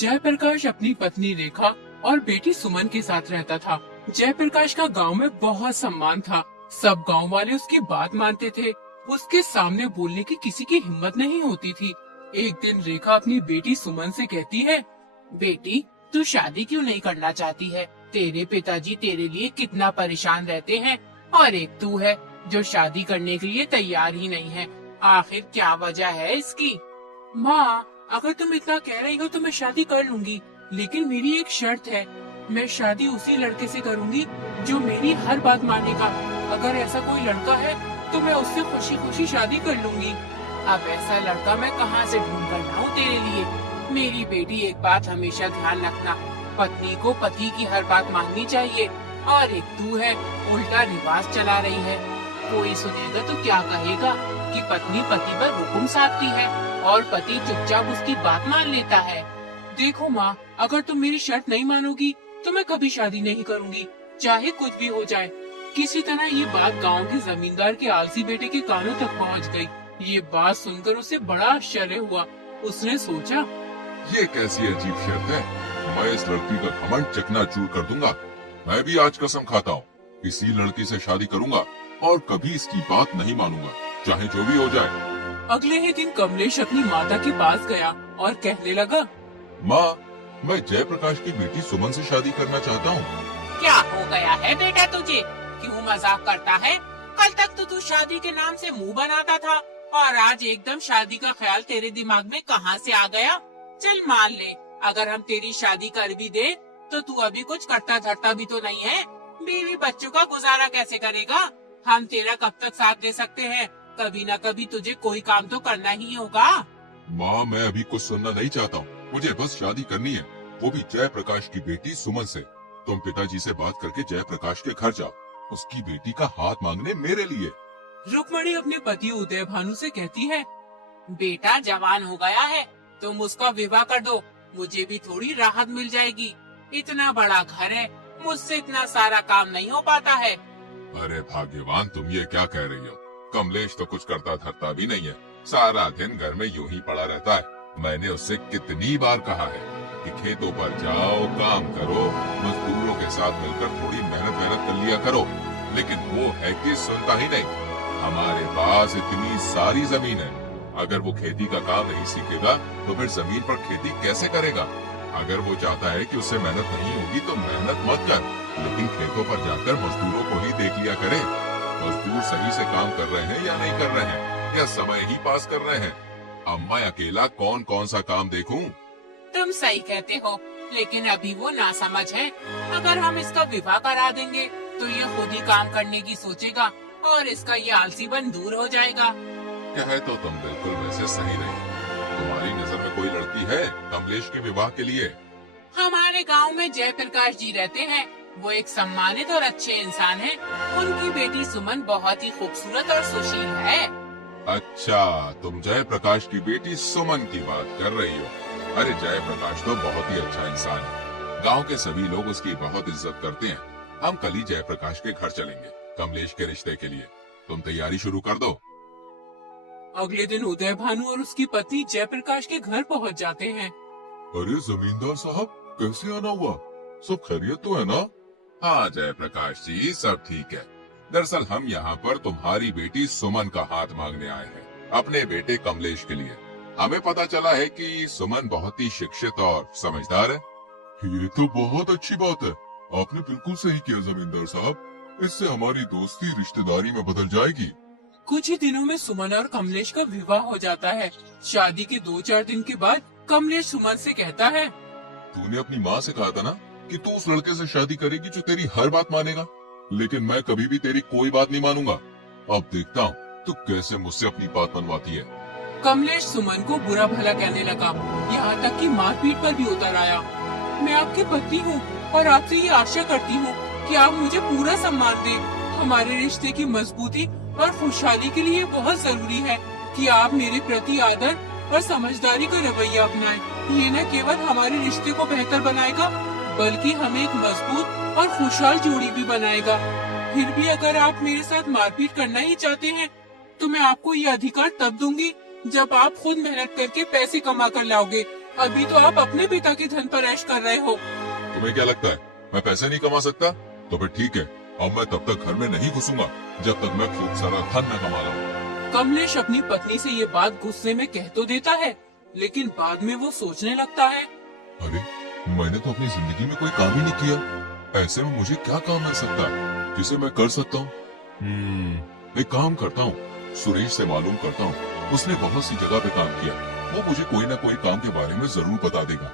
जयप्रकाश अपनी पत्नी रेखा और बेटी सुमन के साथ रहता था। जयप्रकाश का गांव में बहुत सम्मान था। सब गांव वाले उसकी बात मानते थे। उसके सामने बोलने की किसी की हिम्मत नहीं होती थी। एक दिन रेखा अपनी बेटी सुमन से कहती है, बेटी तू शादी क्यों नहीं करना चाहती है? तेरे पिताजी तेरे लिए कितना परेशान रहते हैं और एक तू है जो शादी करने के लिए तैयार ही नहीं है। आखिर क्या वजह है इसकी? माँ, अगर तुम इतना कह रही हो तो मैं शादी कर लूंगी, लेकिन मेरी एक शर्त है। मैं शादी उसी लड़के से करूंगी जो मेरी हर बात मानेगा। अगर ऐसा कोई लड़का है तो मैं उससे खुशी खुशी शादी कर लूंगी। अब ऐसा लड़का मैं कहाँ से ढूंढ कर लाऊं तेरे लिए? मेरी बेटी, एक बात हमेशा ध्यान रखना, पत्नी को पति की हर बात माननी चाहिए। और एक तू है, उल्टा रिवाज चला रही है। कोई सुनेगा तो क्या कहेगा कि पत्नी पति पर हुक्म साधती है और पति चुपचाप उसकी बात मान लेता है। देखो माँ, अगर तुम मेरी शर्त नहीं मानोगी तो मैं कभी शादी नहीं करूँगी, चाहे कुछ भी हो जाए। किसी तरह ये बात गांव के जमींदार के आलसी बेटे के कानों तक पहुंच गई। ये बात सुनकर उसे बड़ा आश्चर्य हुआ। उसने सोचा, ये कैसी अजीब शर्त है? मैं इस लड़की का घमंड चकनाचूर कर दूंगा। मैं भी आज कसम खाता हूँ, इसी लड़की से शादी करूंगा और कभी इसकी बात नहीं मानूंगा, चाहे जो भी हो जाए। अगले ही दिन कमलेश अपनी माता के पास गया और कहने लगा, माँ, मैं जयप्रकाश की बेटी सुमन से शादी करना चाहता हूँ। क्या हो गया है बेटा तुझे? क्यों मजाक करता है? कल तक तो तू शादी के नाम से मुंह बनाता था और आज एकदम शादी का ख्याल तेरे दिमाग में कहाँ से आ गया? चल मान ले, अगर हम तेरी शादी कर भी दे तो तू अभी कुछ करता धरता भी तो नहीं है। बीवी बच्चों का गुजारा कैसे करेगा? हम तेरा कब तक साथ दे सकते हैं? कभी न कभी तुझे कोई काम तो करना ही होगा। माँ, मैं अभी कुछ सुनना नहीं चाहता हूँ, मुझे बस शादी करनी है, वो भी जयप्रकाश की बेटी सुमन से। तुम पिताजी से बात करके जयप्रकाश के घर जाओ, उसकी बेटी का हाथ मांगने मेरे लिए। रुक्मणी अपने पति उदय भानु से कहती है, बेटा जवान हो गया है, तुम उसका विवाह कर दो, मुझे भी थोड़ी राहत मिल जाएगी। इतना बड़ा घर है, मुझसे इतना सारा काम नहीं हो पाता है। अरे भाग्यवान, तुम ये क्या कह रही हो? कमलेश तो कुछ करता धरता भी नहीं है, सारा दिन घर में यूं ही पड़ा रहता है। मैंने उससे कितनी बार कहा है कि खेतों पर जाओ, काम करो, मजदूरों के साथ मिलकर थोड़ी मेहनत कर लिया करो, लेकिन वो है कि सुनता ही नहीं। हमारे पास इतनी सारी जमीन है, अगर वो खेती का काम नहीं सीखेगा तो फिर जमीन पर खेती कैसे करेगा? अगर वो चाहता है कि उससे मेहनत नहीं होगी तो मेहनत मत कर, लेकिन खेतों पर जाकर मजदूरों को ही देख लिया करे। मजदूर सही से काम कर रहे हैं या नहीं कर रहे हैं, या समय ही पास कर रहे हैं। अब मैं अकेला कौन कौन सा काम देखूं? तुम सही कहते हो, लेकिन अभी वो नासमझ है। अगर हम इसका विवाह करा देंगे तो ये खुद ही काम करने की सोचेगा और इसका ये आलसीपन दूर हो जाएगा। कहे तो तुम बिल्कुल वैसे सही रही। तुम्हारी नजर में कोई लड़की है कमलेश के विवाह के लिए? हमारे गांव में जयप्रकाश जी रहते हैं, वो एक सम्मानित और अच्छे इंसान हैं। उनकी बेटी सुमन बहुत ही खूबसूरत और सुशील है। अच्छा, तुम जयप्रकाश की बेटी सुमन की बात कर रही हो? अरे जयप्रकाश तो बहुत ही अच्छा इंसान है, गांव के सभी लोग उसकी बहुत इज्जत करते हैं। हम कल ही जयप्रकाश के घर चलेंगे कमलेश के रिश्ते के लिए। तुम तैयारी शुरू कर दो। अगले दिन उदय भानु और उसकी पत्नी जयप्रकाश के घर पहुंच जाते हैं। अरे जमींदार साहब, कैसे आना हुआ? सब खैरियत तो है ना? हाँ जयप्रकाश जी, सब ठीक है। दरअसल हम यहाँ पर तुम्हारी बेटी सुमन का हाथ मांगने आए हैं, अपने बेटे कमलेश के लिए। हमें पता चला है कि सुमन बहुत ही शिक्षित और समझदार है। ये तो बहुत अच्छी बात है, आपने बिल्कुल सही किया जमींदार साहब। इससे हमारी दोस्ती रिश्तेदारी में बदल जाएगी। कुछ ही दिनों में सुमन और कमलेश का विवाह हो जाता है। शादी के 2-4 दिन के बाद कमलेश सुमन से कहता है, तूने अपनी माँ से कहा था ना कि तू उस लड़के से शादी करेगी जो तेरी हर बात मानेगा, लेकिन मैं कभी भी तेरी कोई बात नहीं मानूंगा। अब देखता हूँ तू कैसे मुझसे अपनी बात मनवाती है। कमलेश सुमन को बुरा भला कहने लगा, यहाँ तक कि मारपीट पर भी उतर आया। मैं आपकी पत्नी हूँ और आपसे ये आशा करती हूँ कि आप मुझे पूरा सम्मान दें। हमारे रिश्ते की मजबूती और खुशहाली के लिए बहुत जरूरी है कि आप मेरे प्रति आदर और समझदारी का रवैया अपनाएं। ये न केवल हमारे रिश्ते को बेहतर बनाएगा, बल्कि हमें एक मजबूत और खुशहाल जोड़ी भी बनाएगा। फिर भी अगर आप मेरे साथ मारपीट करना ही चाहते हैं, तो मैं आपको ये अधिकार तब दूंगी जब आप खुद मेहनत करके पैसे कमा कर लाओगे अभी तो आप अपने पिता के धन पर ऐश कर रहे हो। तुम्हें क्या लगता है मैं पैसे नहीं कमा सकता? तो फिर ठीक है, अब मैं तब तक घर में नहीं घुसूंगा जब तक मैं खूब सारा धन न कमा लूं। कमलेश अपनी पत्नी से ये बात गुस्से में कह तो देता है, लेकिन बाद में वो सोचने लगता है, अरे मैंने तो अपनी जिंदगी में कोई काम ही नहीं किया, ऐसे में मुझे क्या काम मिल सकता है जिसे मैं कर सकता हूँ? एक काम करता हूँ, सुरेश से मालूम करता हूँ, उसने बहुत सी जगह पे काम किया, वो मुझे कोई ना कोई काम के बारे में जरूर बता देगा।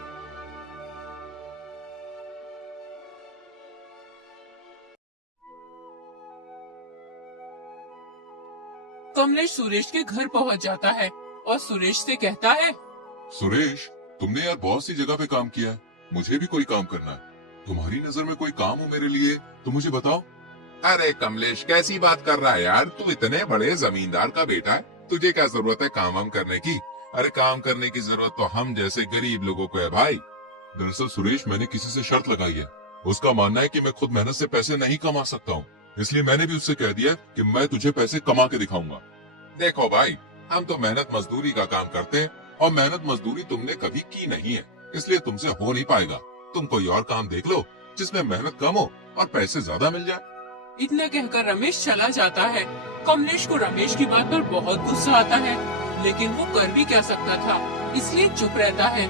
कमलेश सुरेश के घर पहुंच जाता है और सुरेश से कहता है, सुरेश, तुमने यार बहुत सी जगह पे काम किया है, मुझे भी कोई काम करना है, तुम्हारी नजर में कोई काम हो मेरे लिए तो मुझे बताओ। अरे कमलेश, कैसी बात कर रहा है यार, तू इतने बड़े जमींदार का बेटा है, तुझे क्या जरूरत है काम वाम करने की? अरे काम करने की जरूरत तो हम जैसे गरीब लोगों को है भाई। दरअसल सुरेश, मैंने किसी से शर्त लगाई है, उसका मानना है कि मैं खुद मेहनत से पैसे नहीं कमा सकता हूँ, इसलिए मैंने भी उससे कह दिया कि मैं तुझे पैसे कमा के दिखाऊंगा। देखो भाई, हम तो मेहनत मजदूरी का काम करते हैं और मेहनत मजदूरी तुमने कभी की नहीं है, इसलिए तुमसे हो नहीं पाएगा। तुम कोई और काम देख लो जिसमें मेहनत कम हो और पैसे ज्यादा मिल जाए। इतना कहकर रमेश चला जाता है। कमलेश को रमेश की बात पर बहुत गुस्सा आता है, लेकिन वो कर भी क्या सकता था, इसलिए चुप रहता है।